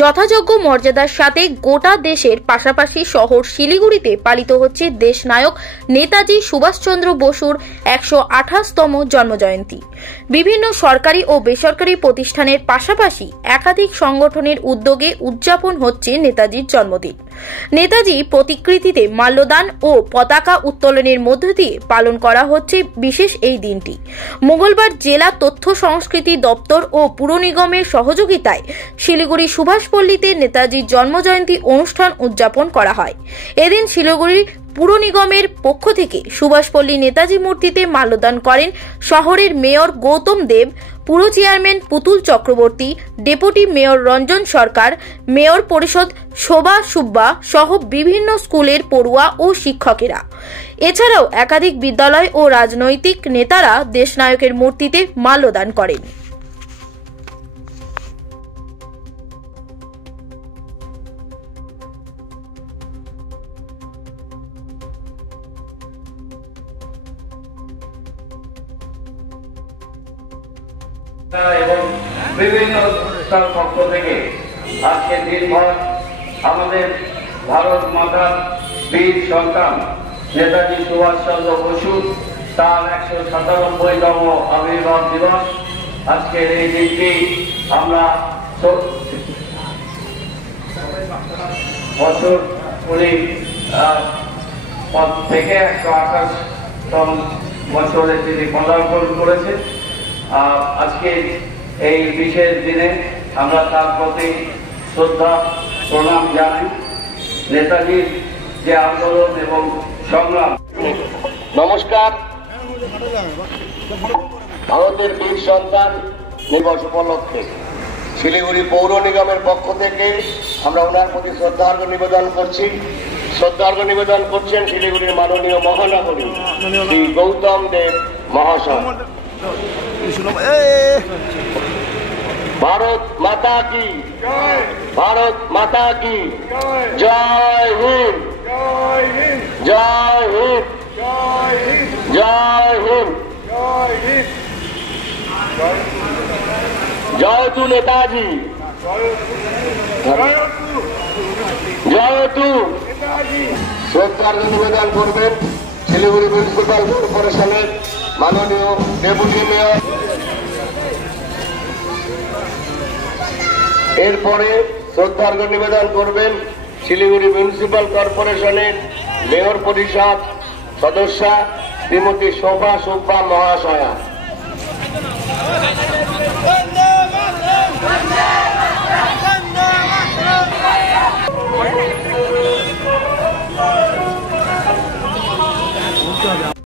যথাযোগ্য মর্যাদার সাথে গোটা দেশের পাশাপাশি শহর শিলিগুড়িতে পালিত হচ্ছে দেশনায়ক নেতাজি সুভাষচন্দ্র বসুর ১২৮তম জন্মজয়ন্তী। বিভিন্ন সরকারি ও বেসরকারি প্রতিষ্ঠানের পাশাপাশি একাধিক সংগঠনের উদ্যোগে উদযাপন হচ্ছে নেতাজির জন্মদিন। নেতাজি প্রতিকৃতিতে মাল্যদান ও পতাকা উত্তোলনের মধ্য দিয়ে পালন করা হচ্ছে বিশেষ এই দিনটি। মঙ্গলবার জেলা তথ্য সংস্কৃতি দপ্তর ও পুর নিগমের সহযোগিতায় শিলিগুড়ি সুভাষপল্লীতে নেতাজির জন্মজয়ন্তী অনুষ্ঠান উদযাপন করা হয়। এদিন শিলিগুড়ি পুর নিগমের পক্ষ থেকে সুভাষপল্লী নেতাজি মূর্তিতে মাল্যদান করেন শহরের মেয়র গৌতম দেব, পুর চেয়ারম্যান পুতুল চক্রবর্তী, ডেপুটি মেয়র রঞ্জন সরকার, মেয়র পরিষদ শোভা সুব্বা সহ বিভিন্ন স্কুলের পড়ুয়া ও শিক্ষকেরা। এছাড়াও একাধিক বিদ্যালয় ও রাজনৈতিক নেতারা দেশনায়কের মূর্তিতে মাল্যদান করেন। এবং বিভিন্ন সংস্থার পক্ষ থেকে আজকে দিনভর আমাদের ভারত মাতার বীর সন্তান নেতাজি সুভাষচন্দ্র বসু তার ১৯৭তম আবির্ভাব দিবস। আজকের এই দিনটি আমরা বছর উনি থেকে ১২৮তম বছরে তিনি পদার্পণ করেছেন। আজকে এই বিশেষ দিনে আমরা তার প্রতি শ্রদ্ধা প্রণাম জানাই। নেতাজির যে আন্দোলন এবং সংগ্রাম। নমস্কার। ভারতের বীর সন্তান দিবস উপলক্ষে শিলিগুড়ি পৌর নিগমের পক্ষ থেকে আমরা ওনার প্রতি শ্রদ্ধার্ঘ্য নিবেদন করছি। শ্রদ্ধার্ঘ্য নিবেদন করছেন শিলিগুড়ির মাননীয় মহানগরী শ্রী গৌতম দেব মহাশয়। ভারত মাতা কি, ভারত মাতা কি জয় হিন্দ, জয় হিন্দ, জয় হিন্দ, জয় তু নেতাজি, জয় তু। শ্রদ্ধার্ঘ্য নিবেদন করবেন শিলিগুড়ি মিউনিসিপাল কর্পোরেশনের মাননীয় ডেপুটি মেয়র। এরপরে শ্রদ্ধার্ঘ্য নিবেদন করবেন শিলিগুড়ি মিউনিসিপাল কর্পোরেশনের মেয়র পরিষদ সদস্যা শ্রীমতী শোভা সুব্বা মহাশয়া।